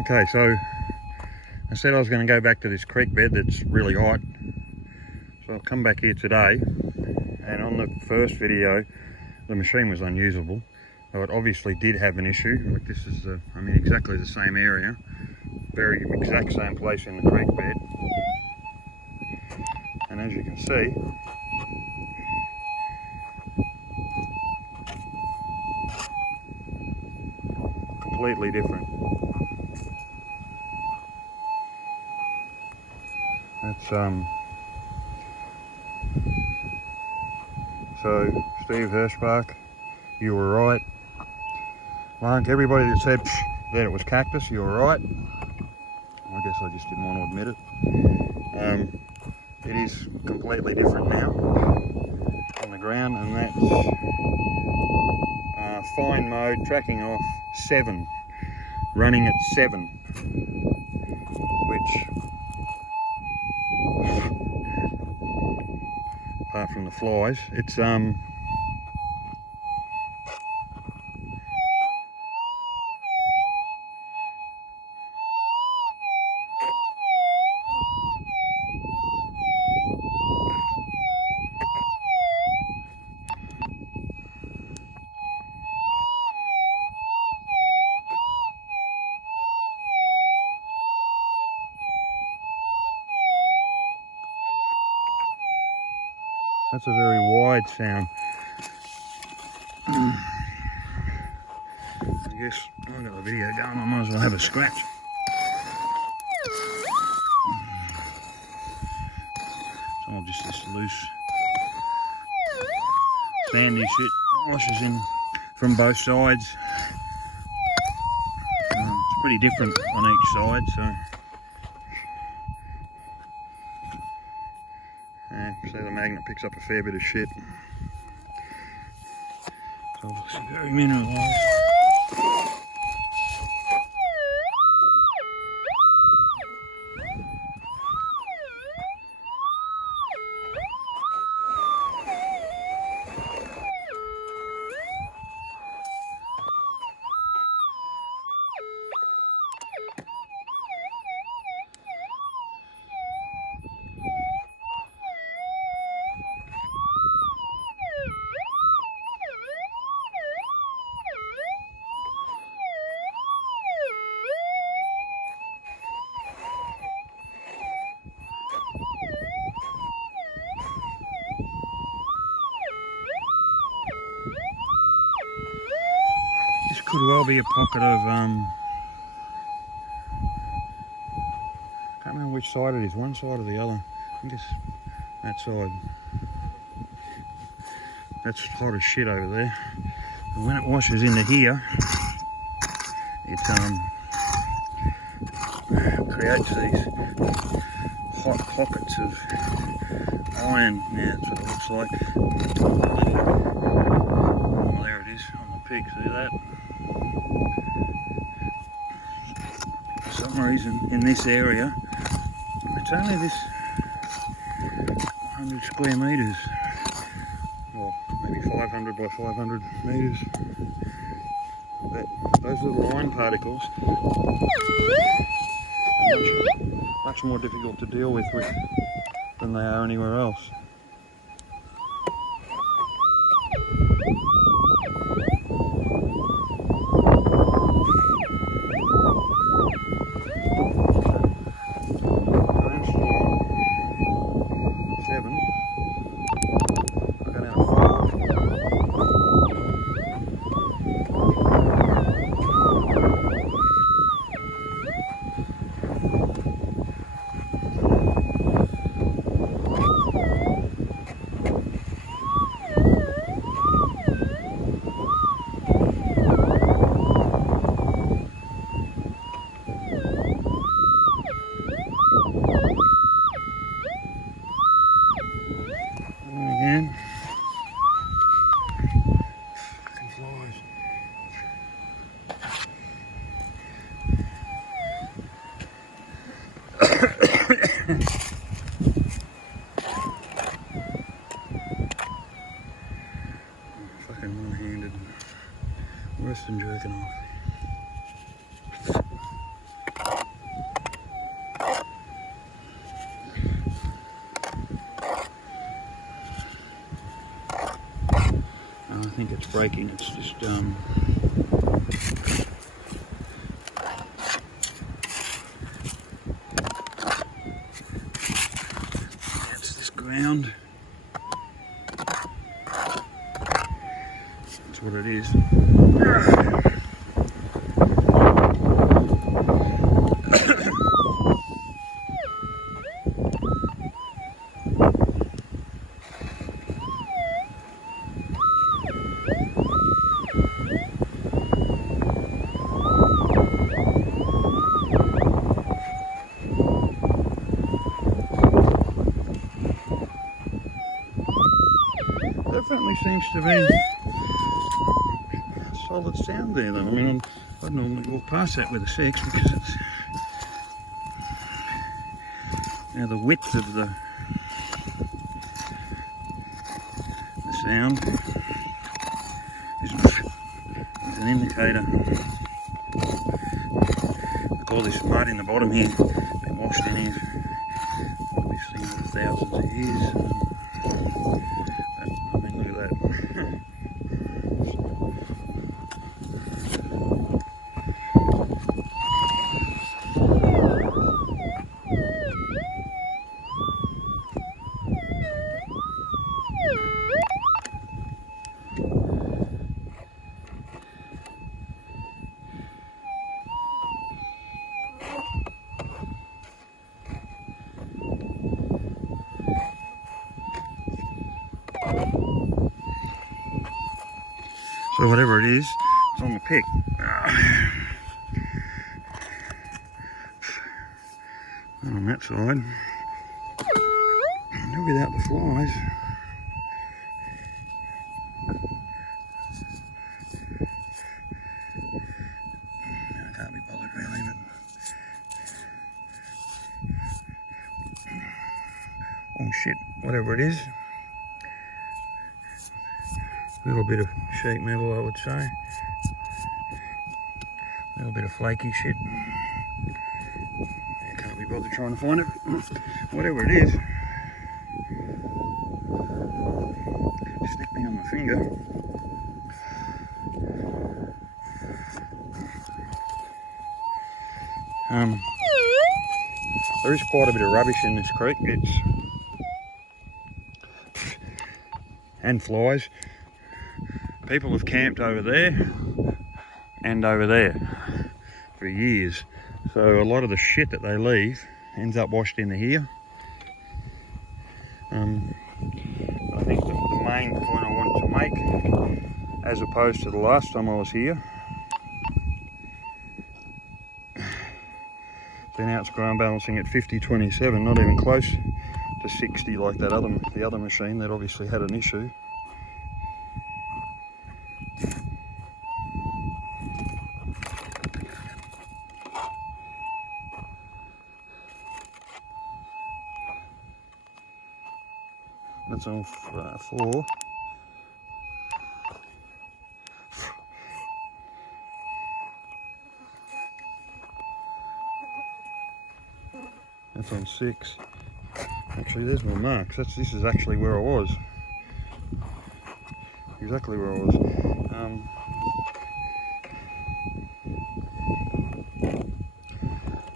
Okay, so I said I was going to go back to this creek bed that's really hot. So I've come back here today, and on the first video the machine was unusable. So it obviously did have an issue. Like this is, exactly the same area, very exact same place in the creek bed. And as you can see, completely different. That's so Steve Hirschbach, you were right. Like everybody that said that it was cactus, you were right. I guess I just didn't want to admit it. It is completely different now on the ground, and that's fine mode, tracking off 7, running at 7, which, apart from the flies, it's that's a very wide sound. I guess I've got the video going, I might as well have a scratch. It's all just this loose sandy shit that washes in from both sides. It's pretty different on each side, so yeah, see the magnet picks up a fair bit of shit. It's obviously very mineralised. Could well be a pocket of, can't remember which side it is, one side or the other. I think it's that side. That's hot as shit over there. And when it washes into here, it creates these hot pockets of iron. Yeah, that's what it looks like. Oh, there it is on the pig, see that? For some reason in this area, it's only this 100 square metres, or maybe 500 by 500 metres, but those little iron particles are much more difficult to deal with than they are anywhere else. Fucking one-handed, worse than jerking off. breaking, it's just that's this ground. That's what it is. Definitely seems to be a solid sound there though. I mean, I'd normally walk past that with a 6 because it's now the width of the sound is an indicator. Look, all this mud in the bottom here, been washed in here obviously for thousands of years. I mean, look at that. So whatever it is, it's on the pick. And on that side, no, without the flies. I can't be bothered really, but oh shit, whatever it is. A little bit of sheet metal, I would say. A little bit of flaky shit. I can't be bothered trying to find it. Whatever it is, stick me on my finger. There is quite a bit of rubbish in this creek. And flies. People have camped over there and over there for years, so a lot of the shit that they leave ends up washed into here. I think the main point I wanted to make, as opposed to the last time I was here, so now it's ground balancing at 50-27, not even close to 60 like that the other machine that obviously had an issue. That's on 4. That's on 6. Actually, there's my marks. This is actually where I was. Exactly where I was.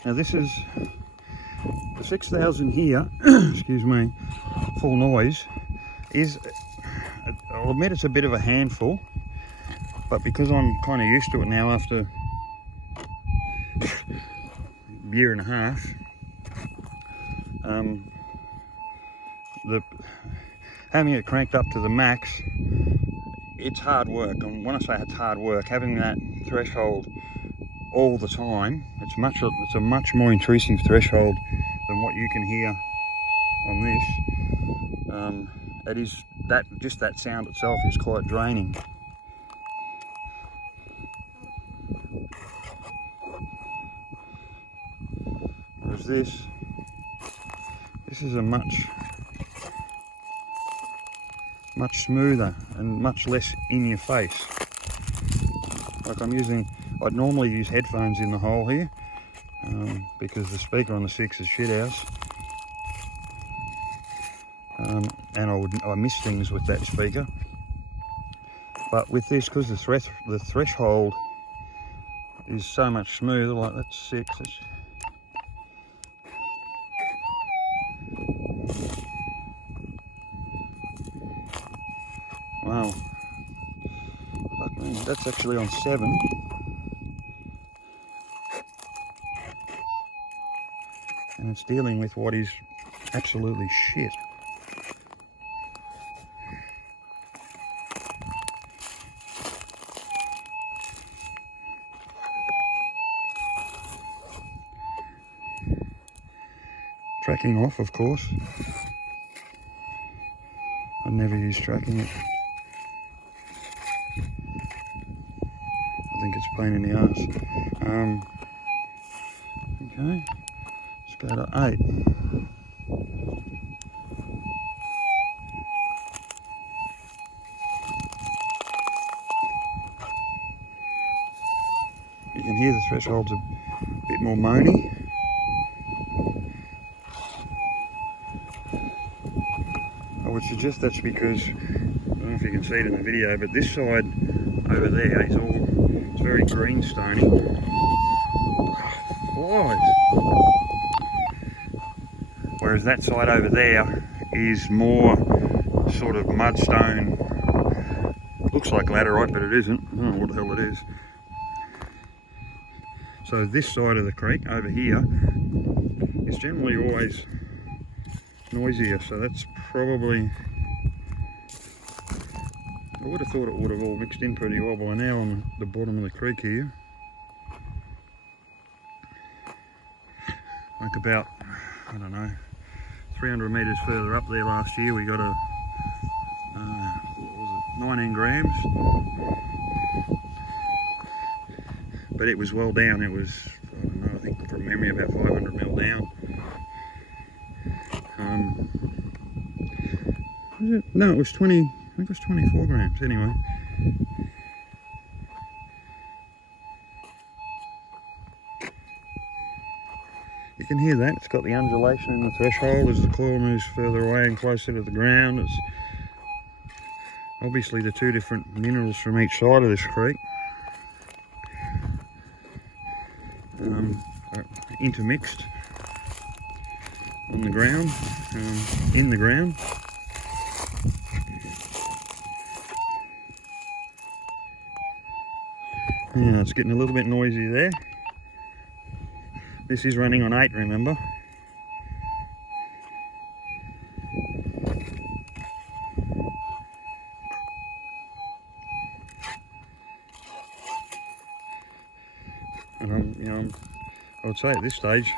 Now this is the 6,000 here. Excuse me. Full noise is, I'll admit it's a bit of a handful, but because I'm kind of used to it now after a year and a half, having it cranked up to the max, it's hard work. And when I say it's hard work, having that threshold all the time, it's a much more intrusive threshold than what you can hear on this. It is just that sound itself is quite draining. Whereas this is a much smoother and much less in your face. Like I'd normally use headphones in the hole here because the speaker on the 6 is shit house. And I miss things with that speaker. But with this, because the threshold is so much smoother, like that's 6. Wow. Fuck me, that's actually on 7. And it's dealing with what is absolutely shit. Tracking off, of course. I never use tracking it. I think it's a pain in the ass. Okay, let's go to 8. You can hear the threshold's a bit more moany. I would suggest that's because, I don't know if you can see it in the video, but this side over there is it's very greenstony. Flies. Whereas that side over there is more sort of mudstone. Looks like laterite, but it isn't. I don't know what the hell it is. So this side of the creek over here is generally always noisier, so that's probably, I would have thought it would have all mixed in pretty well by now on the bottom of the creek here. Like about, I don't know, 300 metres further up there last year we got a, what was it, 19 grams. But it was well down, it was, I don't know, I think from memory about 500 mil down. No, it was 20, I think it was 24 grams anyway. You can hear that, it's got the undulation in the threshold as the coil moves further away and closer to the ground. It's obviously the two different minerals from each side of this creek. Are intermixed on the ground, in the ground. Yeah, it's getting a little bit noisy there. This is running on 8, remember. And I would say at this stage,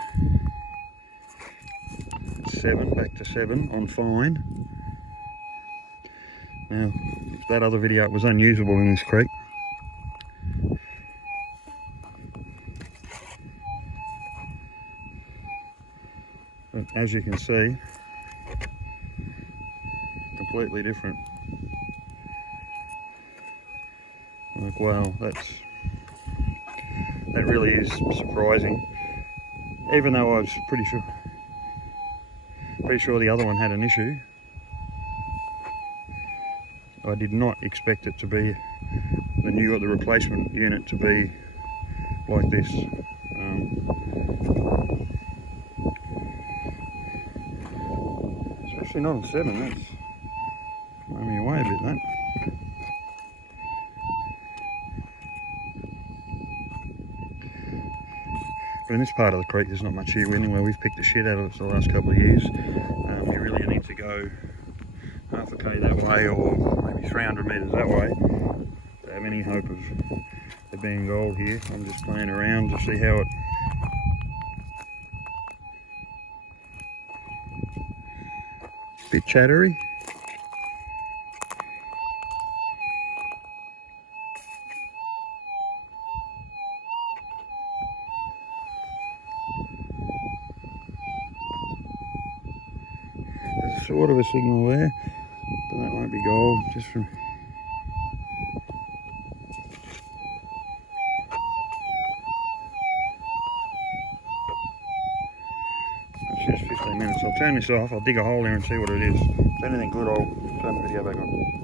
7, back to 7 on fine. Now, if that other video was unusable in this creek, but as you can see, completely different. Like, wow, that really is surprising. Even though I was pretty sure the other one had an issue, I did not expect it to be the replacement unit to be like this. Especially not on 7. That's blowing me away a bit, that. But in this part of the creek there's not much here anyway. We've picked the shit out of it for the last couple of years. You really need to go half a k that way or maybe 300 metres that way to have any hope of there being gold here. I'm just playing around to see how it... Bit chattery. There's sort of a signal there, but that won't be gold, just from... It's just 15 minutes. I'll turn this off, I'll dig a hole here and see what it is. If it's anything good, I'll turn the video back on.